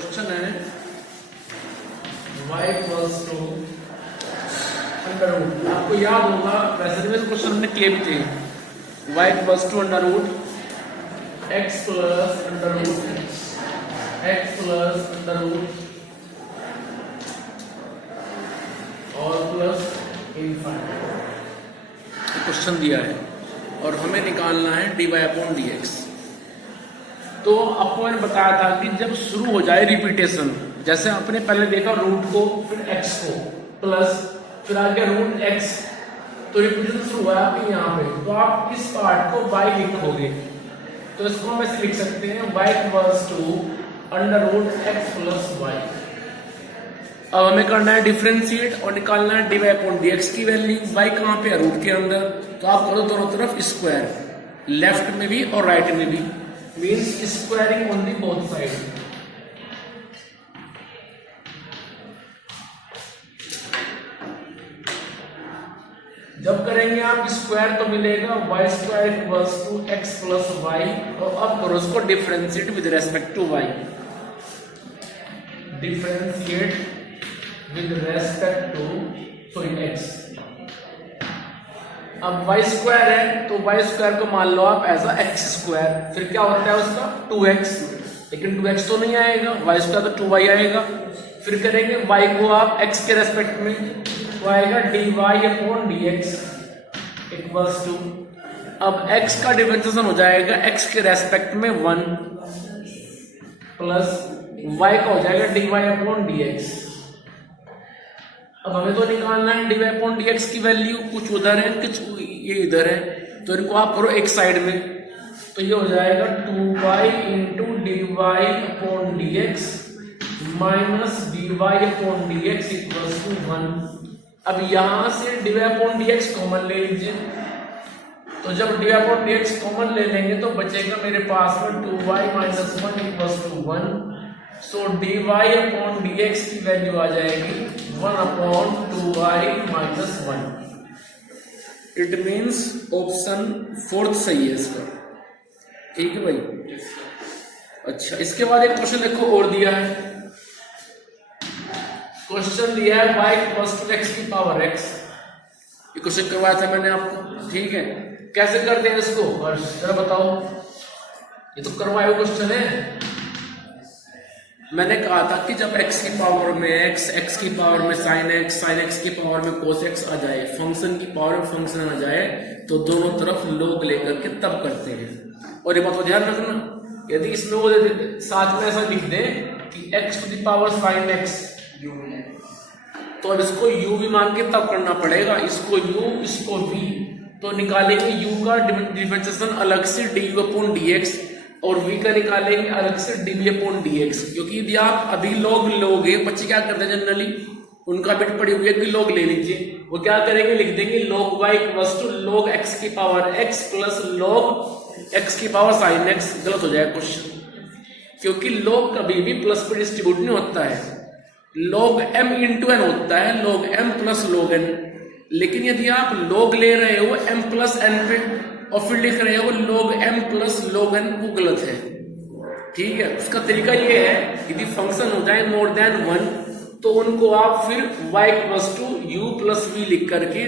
Question है y equals to under root. आपको याद होगा वैसे भी क्वेश्चन हमने किए भी थे। y equals to under root x plus under root और प्लस इनफाइनाइट क्वेश्चन दिया है और हमें निकालना है dy/dx। तो आपको मैंने बताया था कि जब शुरू हो जाए रिपीटेशन, जैसे आपने पहले देखा रूट को फिर x को प्लस फिर आगे रूट x, तो रिपीटेशन शुरू हुआ आपके यहाँ पे, तो आप इस पार्ट को y लिखोगे। तो इसको हम ऐसे लिख सकते हैं y equals to under root x plus y। अब हमें करना है डिफरेंशिएट और निकालना है dy/dx की वैल्यू। y कहाँ पे है? रूट के अंदर। तो आप करो दोनों तरफ स्क्वायर, लेफ्ट में भी और राइट में भी, means squaring on the both side. जब करेंगे आप स्क्वायर तो मिलेगा y square equals to x plus y, और अब करो उसको differentiate with respect to y। Differentiate with respect to x। अब y स्क्वायर है तो y स्क्वायर को मान लो आप एज x स्क्वायर, फिर क्या होता है उसका 2x, लेकिन 2x तो नहीं आएगा, y स्क्वायर तो 2y आएगा। फिर करेंगे y को आप x के रेस्पेक्ट में, तो आएगा dy/dx इक्वल्स टू, अब x का डिफरेंशिएशन हो जाएगा x के रेस्पेक्ट में 1 प्लस y का हो जाएगा dy/dx। अब हमें तो निकालना है dy/dx की वैल्यू, कुछ उधर है कुछ ये इधर है, तो इनको आप करो एक साइड में, तो ये हो जाएगा 2y into dy/dx minus dy/dx equals to 1। अब यहां से dy/dx कॉमन ले लीजिए, तो जब dy/dx कॉमन ले लेंगे तो बचेगा मेरे पास में 2y minus 1 equals to 1। So dy/dx की वैल्यू आ जाएगी 1/2y minus 1। It means option 4 सही है इसका। ठीक है भाई। अच्छा, इसके बाद एक क्वेश्चन देखो और दिया है। क्वेश्चन दिया है y इक्वल्स टू x की पावर x। ये क्वेश्चन करवाया था मैंने आपको। ठीक है, कैसे करते हैं इसको जरा बताओ। ये तो करवाया क्वेश्चन है। मैंने कहा था कि जब x की पावर में x की पावर में sin x की पावर में cos x आ जाए, फंक्शन की पावर में फंक्शन आ जाए, तो दोनों तरफ log लेकर के तब करते हैं। और ये बात को ध्यान रखना, यदि इसमें वो साथ में ऐसा लिख दे कि x to the power sin x, तो अब इसको u भी मान के तब करना पड़ेगा, इसको u इसको v, तो निकालेंगे u का डिफरेंशिएशन अलग से du/dx और v का निकालेंगे अलग से dv/dx। क्योंकि यदि आप अभी log लोगे, बच्चे क्या करते हैं जनरली, उनका बिट पड़ी हुई है कि log ले लीजिए, वो क्या करेंगे लिख देंगे log y equals to log x की power x plus log x की पावर sin x। गलत हो जाएगा क्वेश्चन, क्योंकि log कभी भी प्लस पे डिस्ट्रीब्यूट नहीं होता है, log m इंटू n होता है, log m plus log n। लेकिन यदि आप log ले रहे हो m प्लस n पे और फिर लिख रहे हो log m plus log n, वो गलत है। ठीक है, उसका तरीका ये है, यदि फंक्शन हो जाए मोर देन 1 तो उनको आप फिर y equals to u plus v लिख करके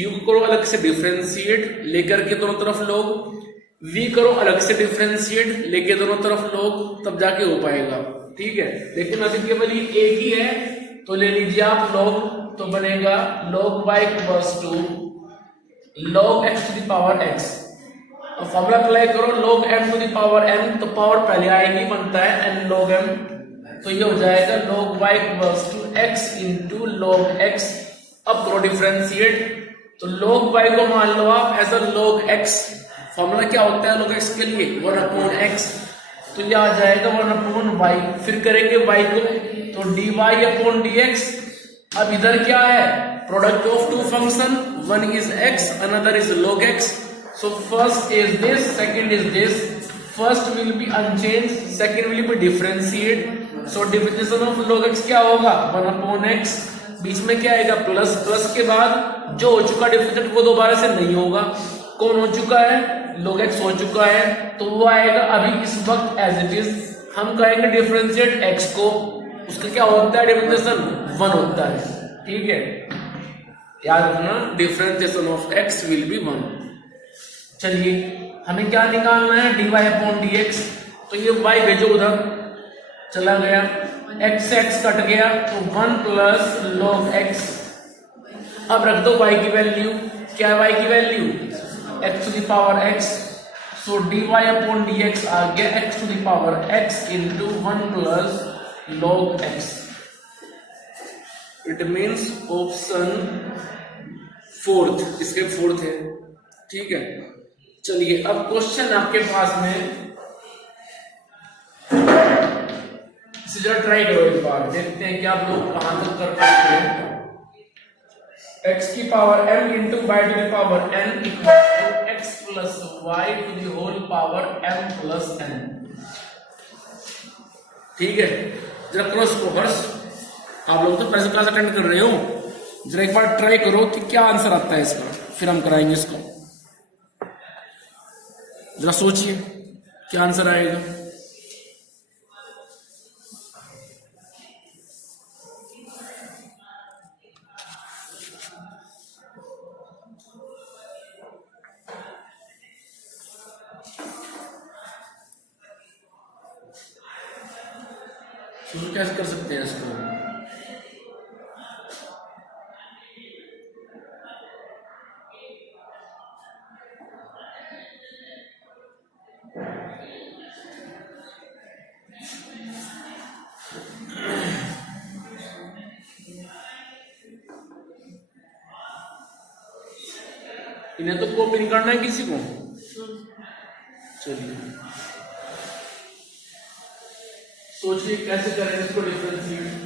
u करो अलग से डिफरेंशिएट लेकर के दोनों तरफ log, v करो अलग से डिफरेंशिएट लेके दोनों तरफ log, तब जाके हो पाएगा। ठीक है, लेकिन अभी केवल ये एक ही है, तो ले लीजिए आप log, तो बनेगा log y equals to log x to the power x। तो फॉर्मूला अप्लाई करो log m to the power n, तो पावर पहले आएगी, बनता है n log m, तो ये हो जाएगा log y equals to x into log x। अब करो डिफरेंशिएट, तो log y को मान लो आप as a log x। Formula क्या होता है log x के लिए 1/x, तो ये आ जाएगा 1/y। फिर करेंगे y को, तो dy/dx। अब इधर क्या है, product of two function, one is x another is log x। So first is this, second is this. First will be unchanged, second will be differentiate. So differentiation of log x क्या होगा 1/x, बीच में क्या आएगा plus, plus के बाद जो हो चुका डिफरेंशिएट वो दोबारा से नहीं होगा। कौन हो चुका है, log x हो चुका है, तो वो आएगा अभी इस वक्त एज इट इज। हम कहेंगे डिफरेंशिएट x को, उसका क्या होता है डिफरेंशिएशन 1 होता है, ठीक है, याद रखना differentiation of x will be 1। चलिए हमें क्या निकालना है, dy अपॉन dx, तो ये y भेजो उधर, चला गया, x से x कट गया तो 1 प्लस log x। अब रख दो y की वैल्यू, क्या है y की value, x to the power x, so dy upon dx आ गया x to the power x into 1 plus log x। It means option fourth, इसके फोर्थ है, ठीक है। चलिए अब क्वेश्चन आपके पास में, इसे जरा ट्राई करो एक बार, देखते हैं कि आप लोग कहां तक कर पाते हैं। x की power m into Y to the power n equal to x plus Y to the whole power m plus n, ठीक है। जरा करो इसको हर्ष, आप लोग तो पहले क्लास अटेंड कर रहे हो, जरा एक बार ट्राई करो कि क्या आंसर आता है इसका, फिर हम कराएंगे इसको। जरा सोचिए क्या आंसर आएगा। तो कैसे कर सकते हैं इसको, इन्हें तो कॉपी करना है किसी को। चलिए सोचिए कैसे करें इसको डिफरेंशिएट।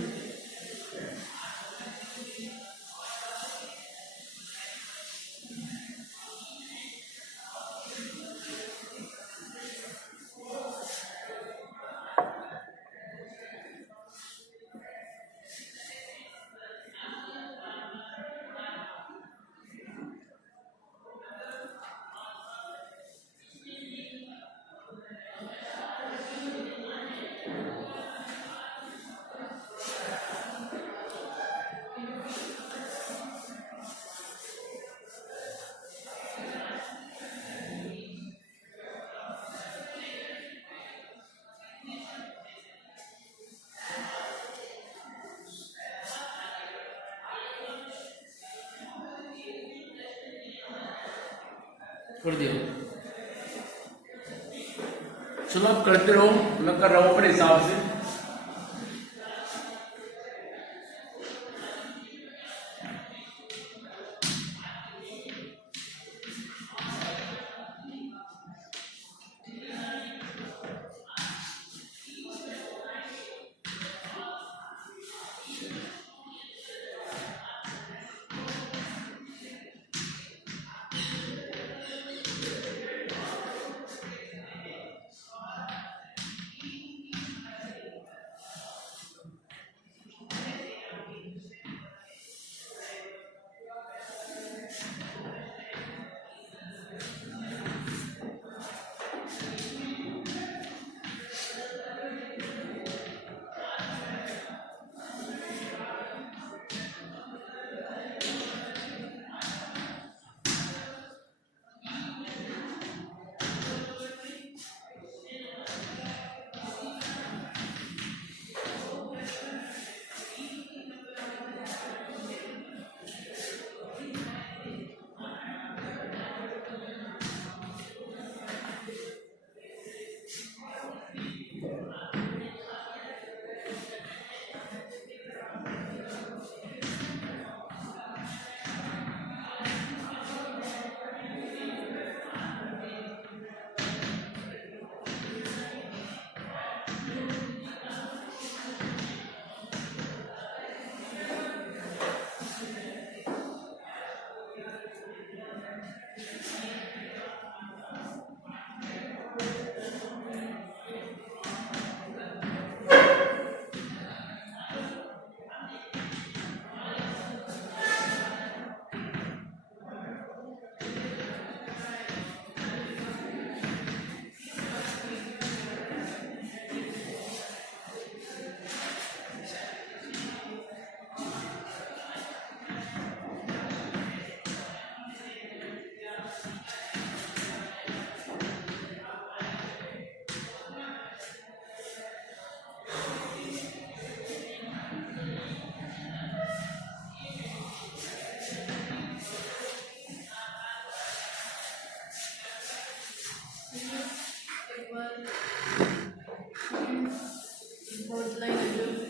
छोड़ दिया, चलो आप करते रहो, मैं कर रहा हूं अपने हिसाब से।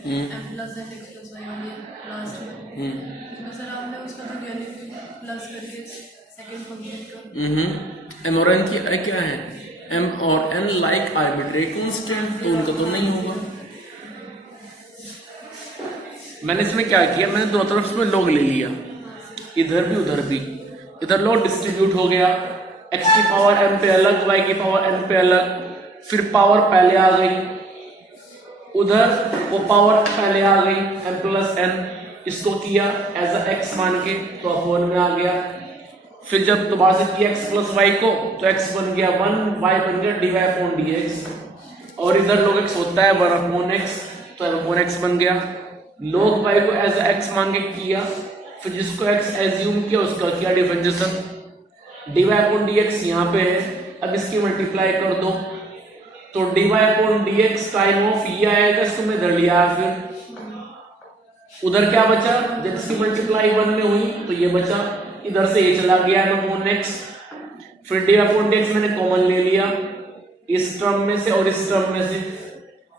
m plus n x plus Y वाली लास्ट में, इसमें सर आपने उसका तो डेरिवेटिव प्लस करके सेकंड फंक्शन का m और n की क्या है, m और n लाइक आर्बिट्रेरी कांस्टेंट, तो उनका तो नहीं होगा। मैंने इसमें क्या किया, मैंने दो तरफ में log ले लिया, इधर भी उधर भी, इधर log डिस्ट्रीब्यूट हो गया, x की पावर m पे अलग, y की पावर n पे अलग, फिर पावर पहले आ गई, उधर वो पावर पहले आ गई m प्लस n, इसको किया एज अ x मान के तो अपॉन में आ गया, फिर जब दोबारा से किया x प्लस वाई को तो x बन गया 1, y बन गया dy अपॉन dx, और इधर log x होता है 1 अपॉन x, तो m अपॉन x बन गया, log y को एज अ x मान के किया, फिर जिसको x एज्यूम किया उसका किया डिफरेंशिएशन, dy अपॉन dx यहाँ पे है, अब इसकी मल्टीप्लाई कर दो तो dy upon dx time of ये आएगा, इसको मैं इधर लिया, फिर उधर क्या बचा, जब इसकी मल्टीप्लाई 1 में हुई तो ये बचा, इधर से ये चला गया m अपॉन x, फिर dy अपॉन dx मैंने कॉमन ले लिया इस टर्म में से और इस टर्म में से,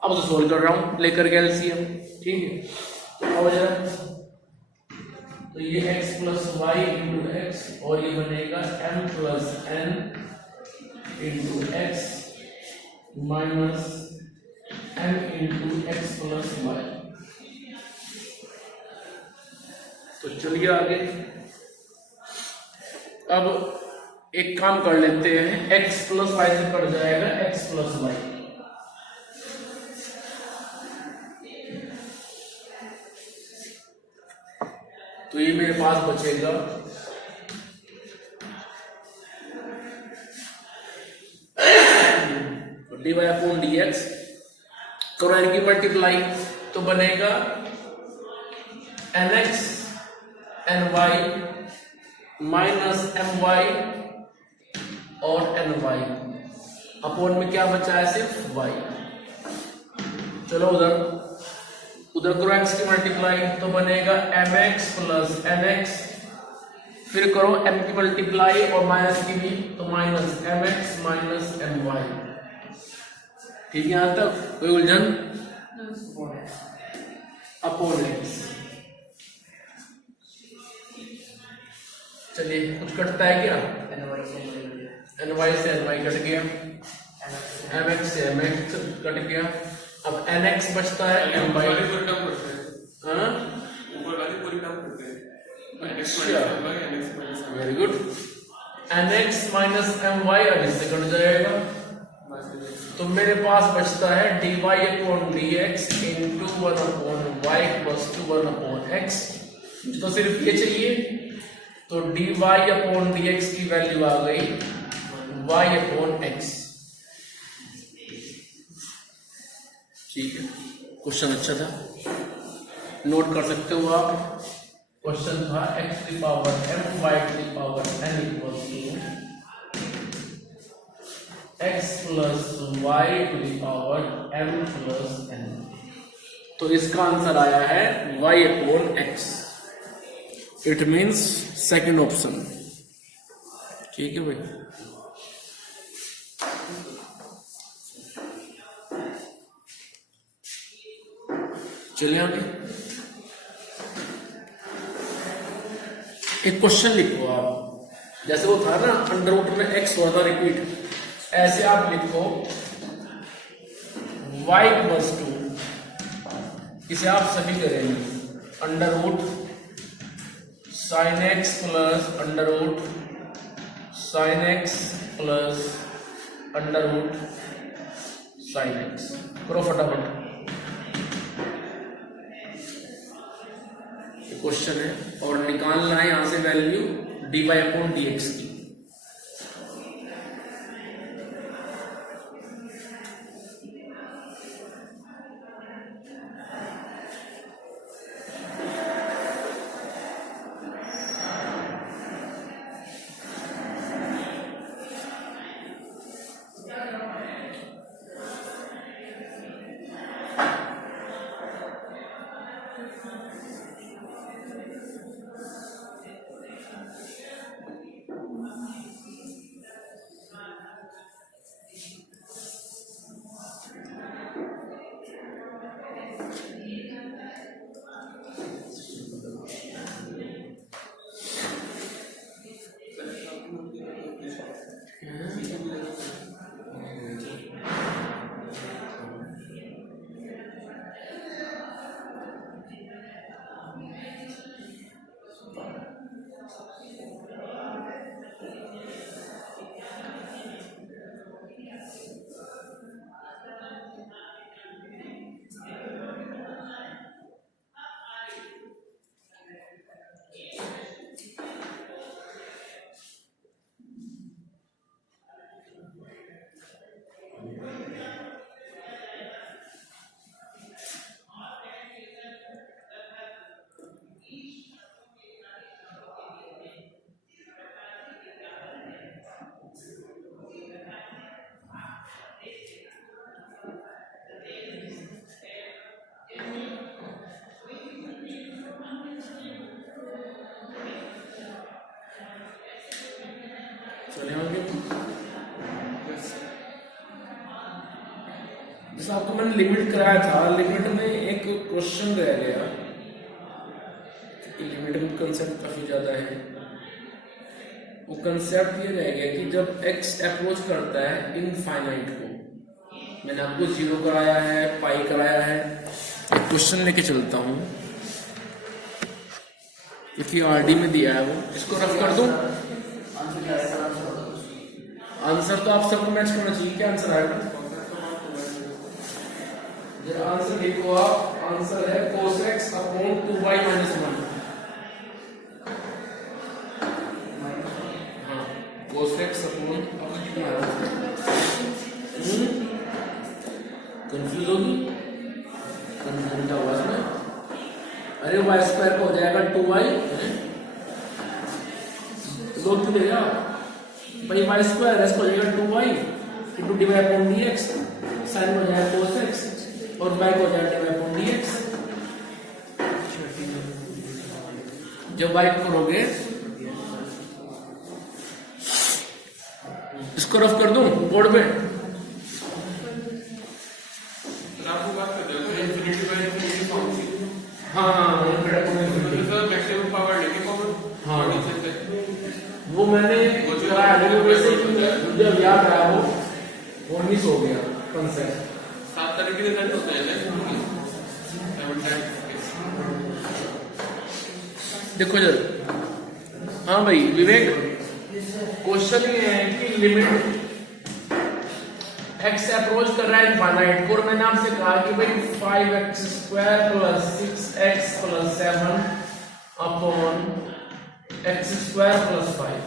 अब तो सोल्व कर रहा हूं लेकर के एलसीएम, ठीक है। अब जरा तो ये x plus Y into X और ये बनेगा m plus n into X minus m into X plus Y. तो चलिए आगे, अब एक काम कर लेते हैं, x प्लस वाई से कट जाएगा x प्लस वाई, तो ये मेरे पास बचेगा dy अपॉन dx, करो n की मल्टीप्लाई तो बनेगा nx ny माइनस my और ny, अपॉन में क्या बचा है सिर्फ y। चलो उधर करो x की मल्टीप्लाई तो बनेगा mx प्लस nx, फिर करो m की मल्टीप्लाई और माइनस की भी तो माइनस mx माइनस my। ठीक है, यहां तक कोई उलझन, अपॉन x। चलिए कुछ कटता है क्या, ny से ny कट गया, mx से mx कट गया, अब nx बचता है my, very good, nx minus my अब इससे कट जाएगा, तो मेरे पास बचता है dy upon dx into 1 upon y plus 1 upon x, तो सिर्फ ये चाहिए, तो dy अपॉन dx की वैल्यू आ गई y अपॉन x। ठीक है, क्वेश्चन अच्छा था, नोट कर सकते हो आप। क्वेश्चन था x की पावर m y की power n equal to x plus y to the power m plus n, तो इसका आंसर आया है y upon x, it means second option. ठीक है भाई, चलिए आगे एक क्वेश्चन लिखो आप, जैसे वो था ना अंडर रूट में x हुआ था रिपीट, ऐसे आप लिखो y प्लस 2, इसे आप सभी करेंगे under root sine x plus under root sine x plus under root sine x, करो फटाफट, क्वेश्चन है और निकालना है यहां से वैल्यू dy अपॉन dx की। जैसा आपको मैंने लिमिट कराया था, लिमिट में एक क्वेश्चन रह गया, लिमिट में कंसेप्ट काफी ज्यादा है। वो कंसेप्ट ये रह गया कि जब x अप्रोच करता है इनफाइनाइट को, मैंने आपको 0 कराया है, पाई कराया है, एक क्वेश्चन लेके चलता हूं, क्योंकि आरडी में दिया है वो, इसको रफ कर दूं। आंसर तो आप सबको मैच करना चाहिए, क्या आंसर आएगा? आंसर लिखो आप, आंसर है cos x upon 2y minus 1। हाँ, cos x अपॉन, अब कितना कंफ्यूज होगी, कंफ्यूज हुआ इसमें। अरे y स्क्वायर का हो जाएगा 2y, लोग क्यों देगा भाई, y स्क्वायर इसको हो जाएगा 2y into dy upon dx, sine हो जाएगा cos x और y को हो जाएगा dy अपॉन dx। जब y करोगे, इसको रफ कर दूं बोर्ड पे, मैक्सिमम पावर लेके पावर, हाँ वो मैंने कराया, लेकिन वैसे जब याद आया वो मिस हो गया कंसेप्ट। 7 तरीके से करते होते हैं। देखो जरा, हाँ भाई विवेक, क्वेश्चन ये है कि लिमिट x अप्रोच कर रहा है इनफाइनाइट को, और मैंने आपसे कहा कि भाई 5x square plus 6x plus 7 upon x square plus 5,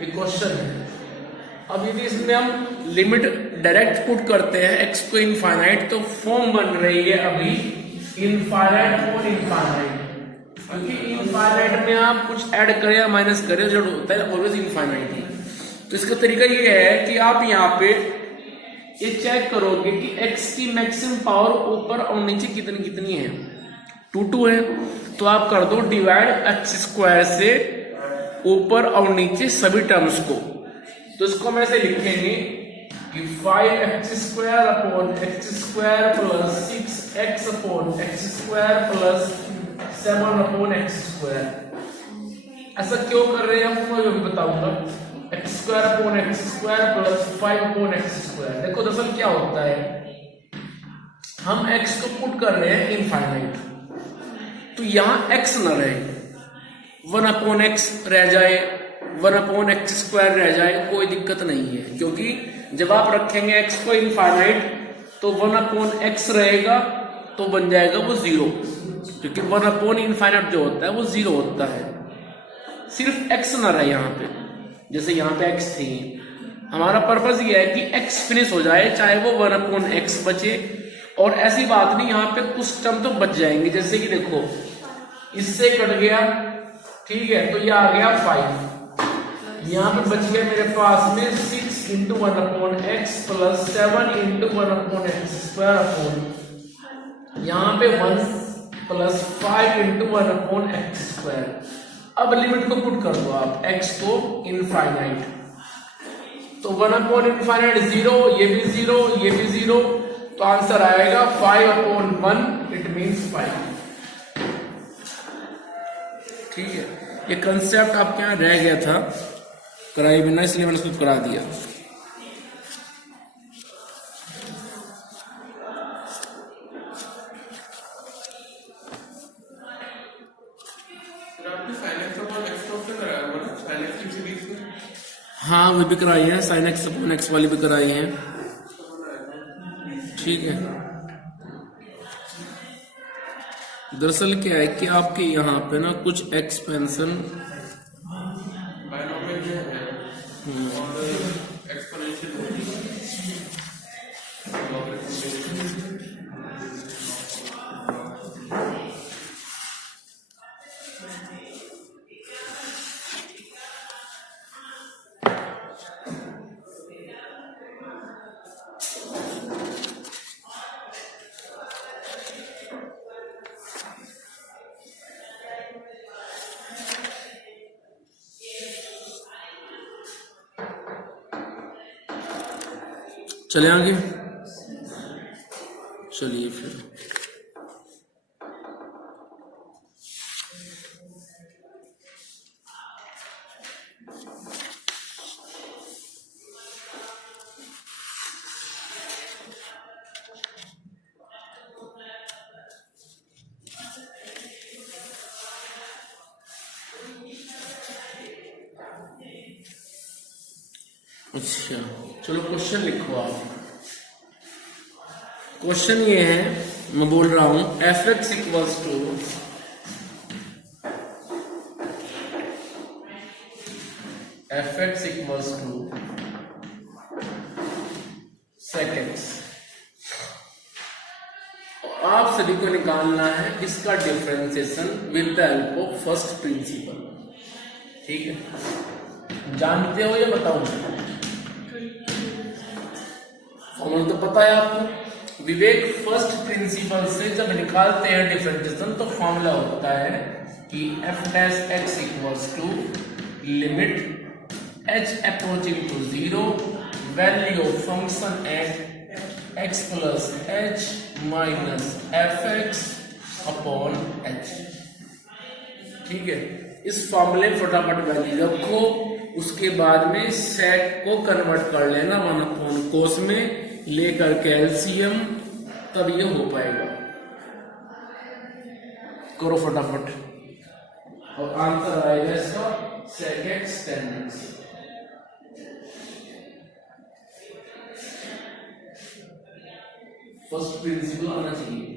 ये क्वेश्चन है। अब यदि इसमें हम लिमिट डायरेक्ट पुट करते हैं x को इनफाइनाइट, तो फॉर्म बन रही है अभी इनफाइनाइट और इनफाइनाइट, क्योंकि इनफाइनाइट में आप कुछ ऐड करें या माइनस करें, जो होता है ऑलवेज इनफाइनाइट ही। तो इसका तरीका ये है कि आप यहाँ पे ये चेक करोगे कि x की मैक्सिमम पावर ऊपर और नीचे कितनी कितनी है, 2 है, तो आप कर दो डिवाइड x स्क्वायर से ऊपर और नीचे सभी टर्म्स को। तो इसको हम ऐसे लिखेंगे कि 5x square upon x square plus 6x upon x square plus 7 upon x square. ऐसा क्यों कर रहे हैं आपको मैं बताऊंगा। x square upon x square plus 5 upon x square, देखो दरअसल क्या होता है, हम x को पुट कर रहे हैं इनफाइनाइट, तो यहां x न रहे, 1 अपॉन x रह जाए, 1 अपॉन x स्क्वायर रह जाए, कोई दिक्कत नहीं है, क्योंकि जब आप रखेंगे x को इनफाइनाइट तो 1 अपॉन x रहेगा, तो बन जाएगा वो 0, क्योंकि 1 अपॉन इनफाइनाइट जो होता है वो 0 होता है। सिर्फ x न रहे यहाँ पे, जैसे यहाँ पे x थी, हमारा पर्पस ये है कि x फिनिश हो जाए, चाहे वो 1 अपॉन x बचे, और ऐसी बात नहीं, यहाँ पे कुछ टर्म तो बच जाएंगे, जैसे कि देखो इससे कट गया, ठीक है, तो ये आ गया 5, यहाँ पे बच गया मेरे पास में 6 into 1 upon x plus 7 into 1 upon x square upon यहाँ पे 1 plus 5 into 1 upon x square. अब लिमिट को पुट कर दो आप x को इनफाइनाइट, तो 1 अपॉन इनफाइनाइट 0, ये भी 0, ये भी 0, तो आंसर आएगा 5 अपॉन 1, इट मींस 5। ठीक है, ये कंसेप्ट आपके यहाँ रह गया था कराए बिना, इसलिए मैंने इसको करा दिया। हाँ वो भी कराई है, साइन एक्स अपॉन एक्स वाली भी कराई है, ठीक है। दरअसल क्या है कि आपके यहाँ पे ना कुछ एक्सपेंशन चले आगे। चलिए फिर अच्छा, चलो क्वेश्चन लिखो आप। क्वेश्चन ये है, मैं बोल रहा हूं F X equals to sec x। आप सभी को निकालना है इसका differentiation with the help of first principle. ठीक है, जानते हो या बताऊं? फॉर्मूला तो पता है आपको। विवेक, फर्स्ट प्रिंसिपल से जब निकालते हैं डिफरेंशिएशन तो फॉर्मूला होता है कि f dash x equals to limit h approaching to 0 value of function at x plus h minus F X upon h। ठीक है, इस फॉर्मूले फटाफट वैल्यू रखो, उसके बाद में सेक को कन्वर्ट कर लेना 1 अपॉन कोस में लेकर के एलसीएम, तब ये हो पाएगा। करो फटाफट, और आंसर आएगा इसका sec x tan x। First principle आना चाहिए।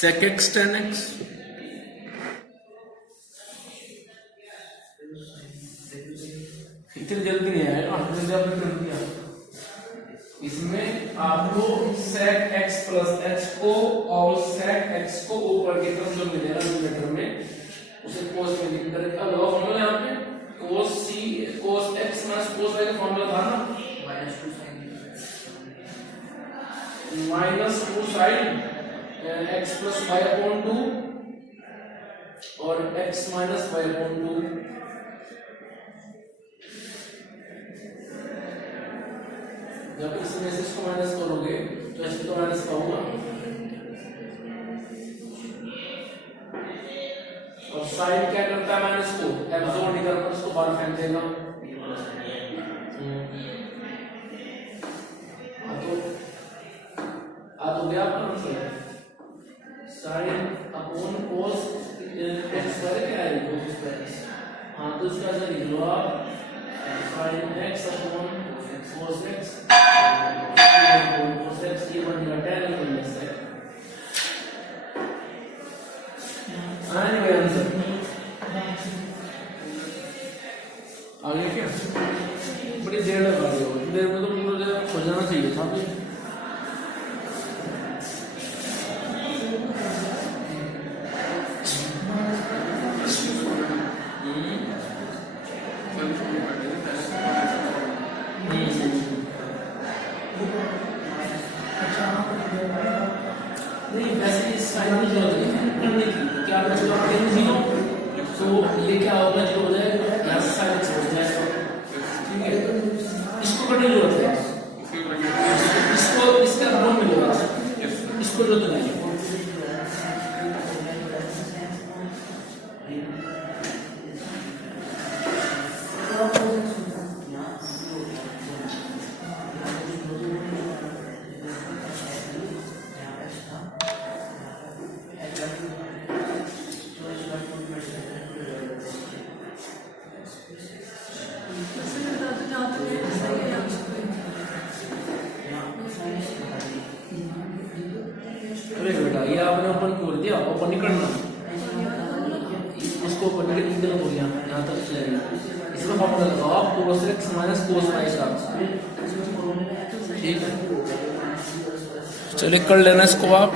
sec x tan x। इतनी जल्दी नहीं आएगा, जल्दी आपने कर दिया। इसमें आपको sec x प्लस h को और sec x को ऊपर की तरफ जो मिलेगा न्यूमरेटर में उसे cos में लिख कर अब फॉर्मूला यहाँ पे cos x minus cos y का फॉर्मूला था ना, minus 2 sin x plus y upon 2 और x माइनस y अपॉन 2। जब इसमें से इसको माइनस करोगे तो ऐसे तो माइनस का होगा, और साइन क्या करता है, माइनस को एब्सॉर्ब नहीं करता, उसको बाहर फेंक देगा। तो गया आपका answer sine upon cos x square क्या है, कोस स्क्वायर। हाँ, तो इसका ऐसा लिख लो आप sine x upon cos x ये बन गया tan इनवर्स है। आंसर आगे क्या, बड़ी देर लगा रही हो, देर में तो मुझे हो जाना चाहिए था। नहीं वैसे इस साइन की जरूरत नहीं करने की, क्या मतलब tan 0 तो ये क्या होगा, जो हो जाएगा प्लस साइन x हो जाएगा। ठीक है, इसको करने की जरूरत है, इसको इसका गुण मिलेगा, इसको जरूरत नहीं है। ऊपर निकलना, और यहाँ तो बोलो उसको ऊपर निकल निकल हो गया, यहाँ तक चलेगा। इसमें फॉर्मूला लगाओ आप cos x minus cos y का, ठीक है। चलिए कर लेना इसको आप।